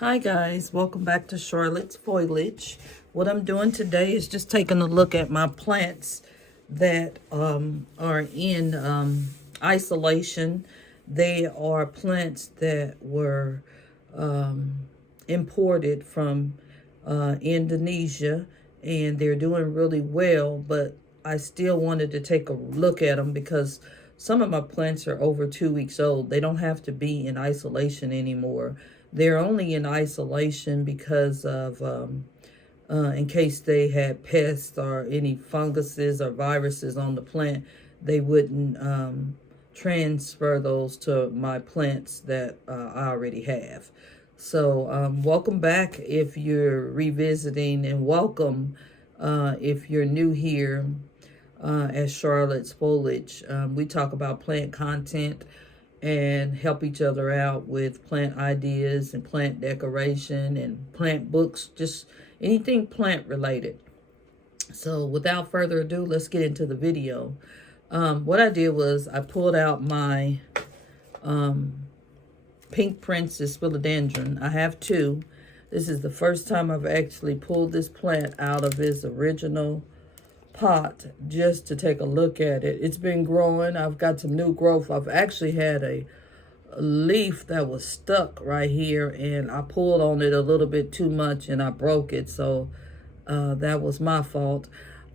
Hi guys, welcome back to Charlotte's Foliage. What I'm doing today is just taking a look at my plants that are in isolation. They are plants that were imported from Indonesia, and they're doing really well, but I still wanted to take a look at them because some of my plants are over 2 weeks old. They don't have to be in isolation anymore. They're only in isolation because of, in case they had pests or any funguses or viruses on the plant, they wouldn't transfer those to my plants that I already have. So welcome back if you're revisiting, and welcome if you're new here at Charlotte's Foliage. We talk about plant content and help each other out with plant ideas and plant decoration and plant books, just anything plant related. So without further ado, let's get into the video. What I did was I pulled out my Pink Princess philodendron. I have two. This is the first time I've actually pulled this plant out of its original pot just to take a look at it. It's been growing. I've got some new growth. I've actually had a leaf that was stuck right here, and I pulled on it a little bit too much and I broke it, so that was my fault.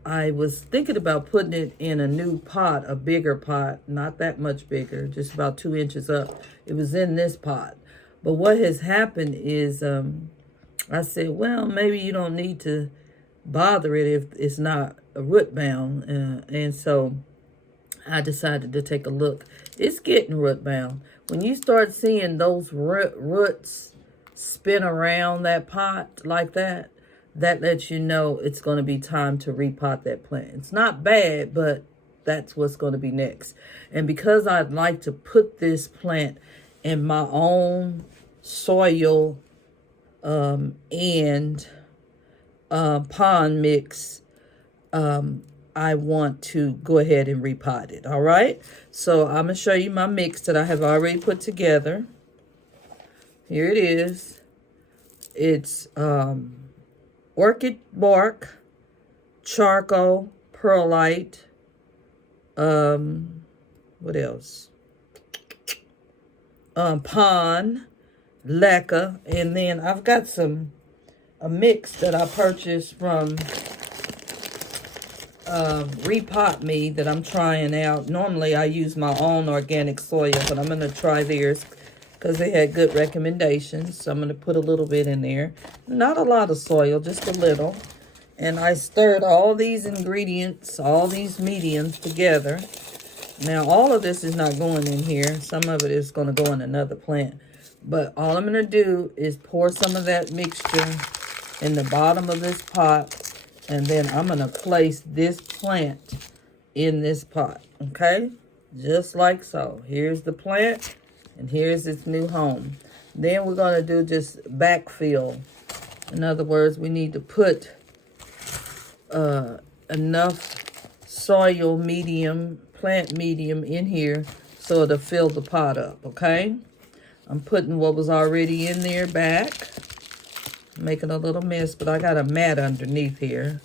I was thinking about putting it in a new pot, a bigger pot, not that much bigger, just about 2 inches up. It was in this pot, but what has happened is I said, well, maybe you don't need to bother it if it's not root bound, and so I decided to take a look. It's getting root bound. When you start seeing those roots spin around that pot like that, that lets you know it's going to be time to repot that plant. It's not bad, but that's what's going to be next. And because I'd like to put this plant in my own soil and pond mix, I want to go ahead and repot it. All right, so I'm gonna show you my mix that I have already put together. Here it is. It's orchid bark, charcoal, perlite, what else, pond, leca, and then I've got a mix that I purchased from Repot Me that I'm trying out. Normally I use my own organic soil, but I'm going to try theirs because they had good recommendations. So I'm going to put a little bit in there. Not a lot of soil, just a little. And I stirred all these ingredients, all these mediums together. Now all of this is not going in here. Some of it is going to go in another plant. But all I'm going to do is pour some of that mixture in the bottom of this pot, and then I'm going to place this plant in this pot, okay? Just like so. Here's the plant, and here's its new home. Then we're going to do just backfill. In other words, we need to put enough soil medium, plant medium in here so it'll fill the pot up, okay? I'm putting what was already in there back. Making a little mess, but I got a mat underneath here.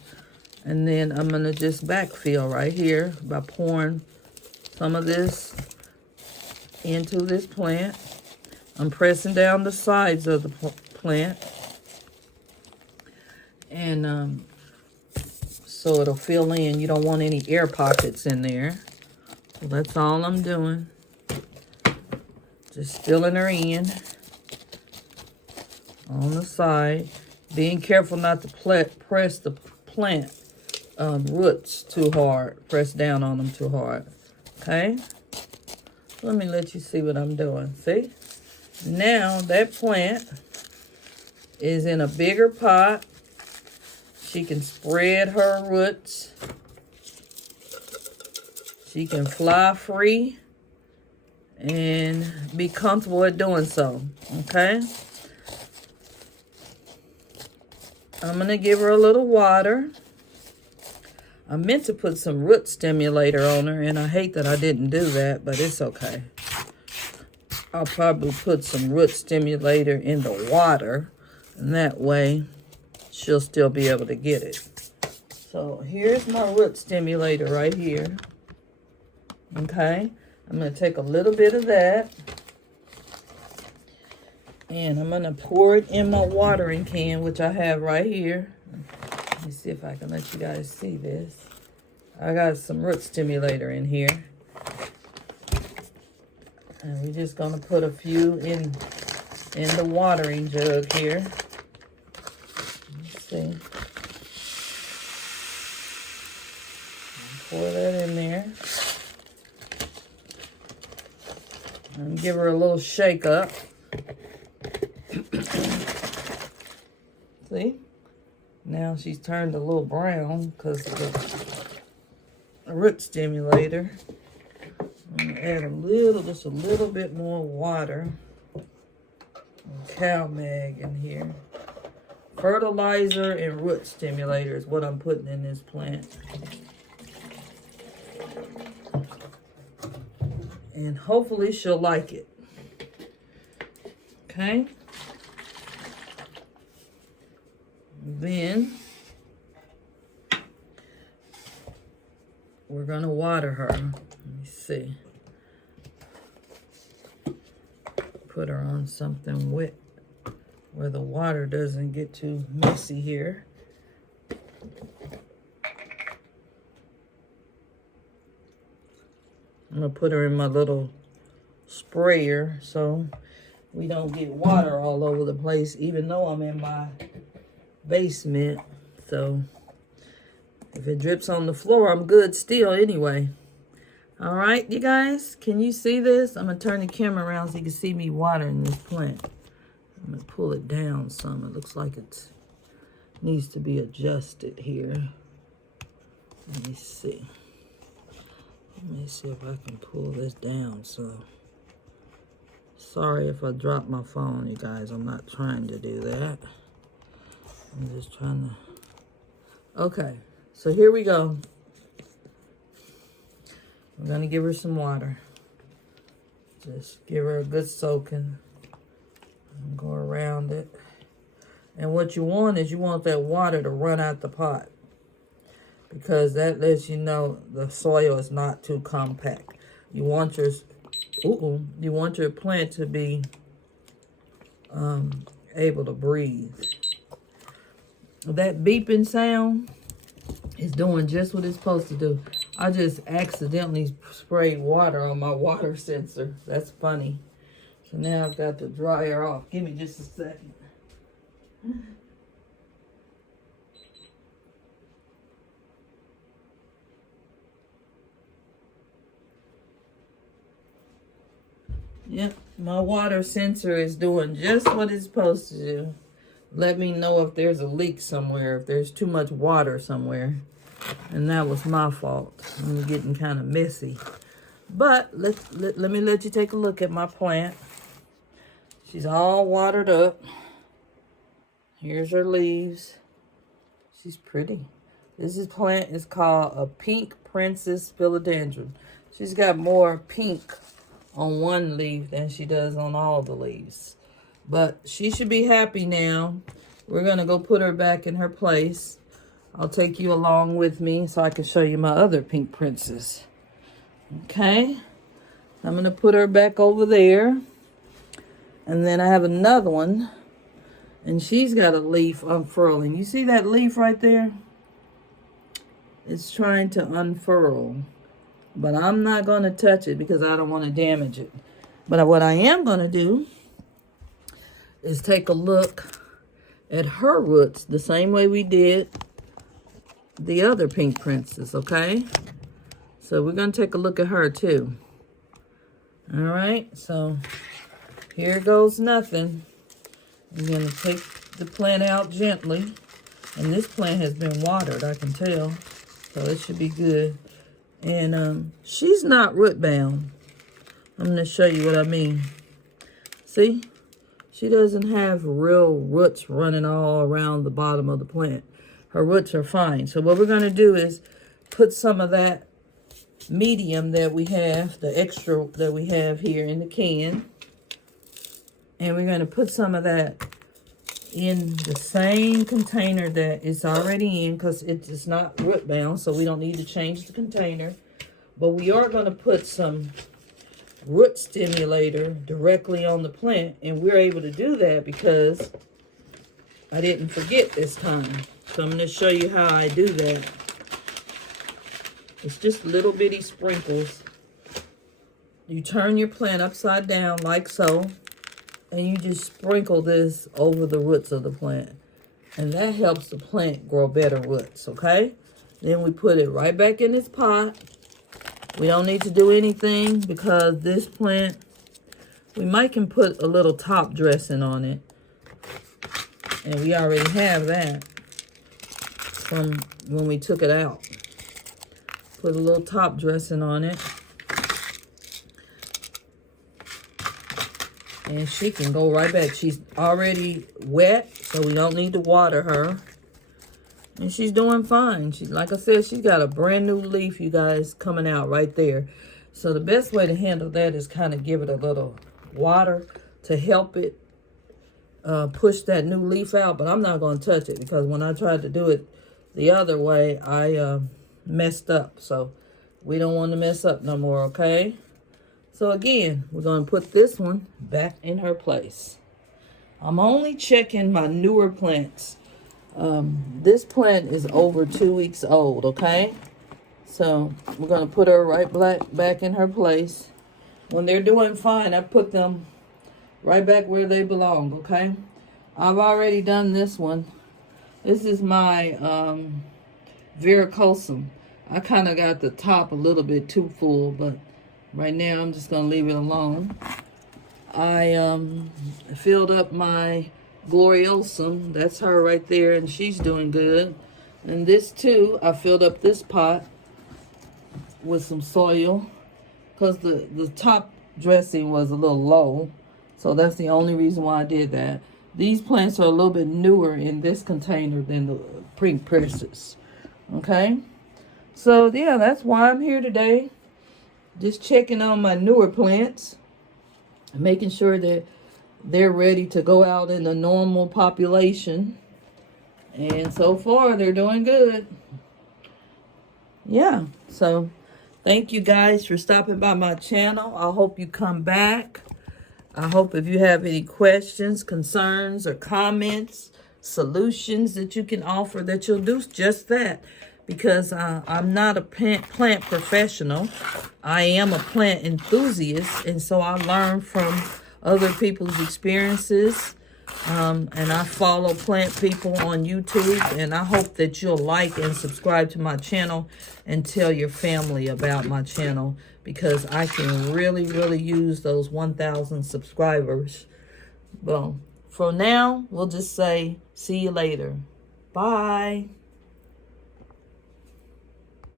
And then I'm going to just backfill right here by pouring some of this into this plant. I'm pressing down the sides of the plant. And so it'll fill in. You don't want any air pockets in there. So that's all I'm doing. Just filling her in on the side, being careful not to press the plant roots too hard, press down on them too hard, okay? Let me let you see what I'm doing. See, now that plant is in a bigger pot. She can spread her roots. She can fly free and be comfortable at doing so, okay? I'm going to give her a little water. I meant to put some root stimulator on her, and I hate that I didn't do that, but it's okay. I'll probably put some root stimulator in the water, and that way she'll still be able to get it. So here's my root stimulator right here. Okay, I'm going to take a little bit of that, and I'm going to pour it in my watering can, which I have right here. Let me see if I can let you guys see this. I got some root stimulator in here. And we're just going to put a few in the watering jug here. Let's see. Pour that in there. And give her a little shake up. See? Now she's turned a little brown because of the root stimulator. I'm gonna add just a little bit more water. Cow mag in here. Fertilizer and root stimulator is what I'm putting in this plant. And hopefully she'll like it. Okay. Then we're gonna water her. Let me see. Put her on something wet where the water doesn't get too messy here. I'm gonna put her in my little sprayer so we don't get water all over the place, even though I'm in my basement. So if it drips on the floor, I'm good still anyway. All right, you guys, can you see this? I'm gonna turn the camera around so you can see me watering this plant. I'm gonna pull it down some. It looks like it needs to be adjusted here. Let me see. Let me see if I can pull this down. So, sorry if I drop my phone, you guys. I'm not trying to do that. I'm just trying to... Okay, so here we go. We're going to give her some water. Just give her a good soaking. And go around it. And what you want is you want that water to run out the pot, because that lets you know the soil is not too compact. You want your plant to be able to breathe. That beeping sound is doing just what it's supposed to do. I just accidentally sprayed water on my water sensor. That's funny. So now I've got to dry her off. Give me just a second. Yep, my water sensor is doing just what it's supposed to do. Let me know if there's a leak somewhere, if there's too much water somewhere. And that was my fault. I'm getting kind of messy. But let me let you take a look at my plant. She's all watered up. Here's her leaves. She's pretty. This plant is called a pink princess philodendron. She's got more pink on one leaf than she does on all the leaves. But she should be happy now. We're going to go put her back in her place. I'll take you along with me so I can show you my other pink princess. Okay. I'm going to put her back over there. And then I have another one. And she's got a leaf unfurling. You see that leaf right there? It's trying to unfurl. But I'm not going to touch it because I don't want to damage it. But what I am going to do is take a look at her roots the same way we did the other pink princess, okay? So we're going to take a look at her too. All right, so here goes nothing. I'm going to take the plant out gently. And this plant has been watered, I can tell. So it should be good. And she's not root bound. I'm going to show you what I mean. See? She doesn't have real roots running all around the bottom of the plant. Her roots are fine. So what we're going to do is put some of that medium that we have, the extra that we have here in the can. And we're going to put some of that in the same container that it's already in, because it's not root bound, so we don't need to change the container. But we are going to put some root stimulator directly on the plant, and we're able to do that because I didn't forget this time. So I'm going to show you how I do that. It's just little bitty sprinkles. You turn your plant upside down like so, and you just sprinkle this over the roots of the plant. And that helps the plant grow better roots, okay? Then we put it right back in this pot. We don't need to do anything because this plant, we might can put a little top dressing on it. And we already have that from when we took it out. Put a little top dressing on it. And she can go right back. She's already wet, so we don't need to water her. And she's doing fine. She, like I said, she's got a brand new leaf, you guys, coming out right there. So the best way to handle that is kind of give it a little water to help it push that new leaf out. But I'm not going to touch it because when I tried to do it the other way, I messed up. So we don't want to mess up no more, okay? So again, we're going to put this one back in her place. I'm only checking my newer plants. This plant is over 2 weeks old, okay? So we're going to put her right back in her place. When they're doing fine, I put them right back where they belong, okay? I've already done this one. This is my varicosum. I kind of got the top a little bit too full, but right now I'm just going to leave it alone. I filled up my gloriosum. That's her right there, and she's doing good. And this too, I filled up this pot with some soil because the top dressing was a little low. So that's the only reason why I did that. These plants are a little bit newer in this container than the pink presses. Okay? So yeah, that's why I'm here today. Just checking on my newer plants. Making sure that they're ready to go out in the normal population. And so far, they're doing good. Yeah, so thank you guys for stopping by my channel. I hope you come back. I hope if you have any questions, concerns, or comments, solutions that you can offer, that you'll do just that. Because I'm not a plant professional. I am a plant enthusiast. And so I learn from other people's experiences. And I follow plant people on YouTube. And I hope that you'll like and subscribe to my channel and tell your family about my channel. Because I can really, really use those 1,000 subscribers. Well, for now, we'll just say, see you later. Bye.